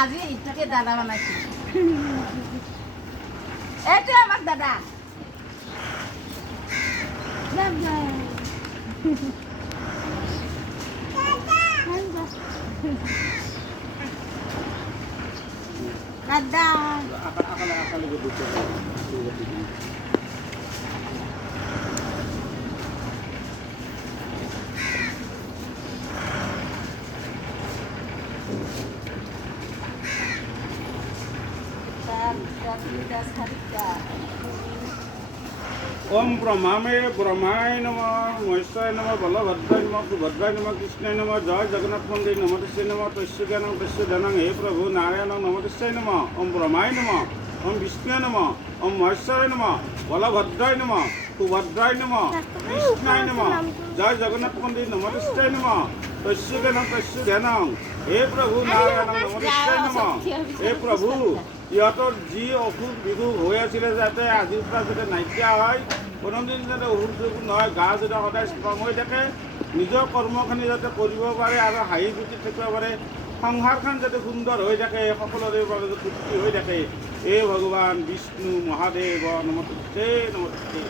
আজি ইটোকে দাদা বনাইছোঁ এইটো আমাক দাদা দাদা ओम ब्रह्मामे ब्रह्माय नमः महेशाय नमः बलभद्राय नमः सुभद्राय नमः कृष्णाय नमः जय जगन्नाथ मंदिर नमः तस्यै नमः तस्य ज्ञानं तस्य धनं हे प्रभु नारायणं नमः तस्यै नमः ओम ब्रह्माय नमः ओम विष्णुवे नमः ओम महेशाय नमः बलभद्राय नमः सुभद्राय नमः कृष्णाय नमः जय जगन्नाथ मंदिर नमः तस्यै नमः तस्य ज्ञानं तस्य धनं हे प्रभु नारायणं नमः तस्यै नमः हे प्रभु ইহঁতৰ যি অসুখ বিসুখ হৈ আছিলে যাতে আজিৰ পৰা যাতে নাইকিয়া হয় কোনোদিন যাতে অসুখ চসুখ নহয় গা যাতে সদায় ষ্ট্ৰং হৈ থাকে নিজৰ কৰ্মখিনি যাতে কৰিব পাৰে আৰু হাঁহি ফূৰ্তি থাকিব পাৰে সংসাৰখন যাতে সুন্দৰ হৈ থাকে সকলোৰে বাবে যাতে ফূৰ্তি হৈ থাকে হে ভগৱান বিষ্ণু মহাদেৱ নমস্তে নমস্তে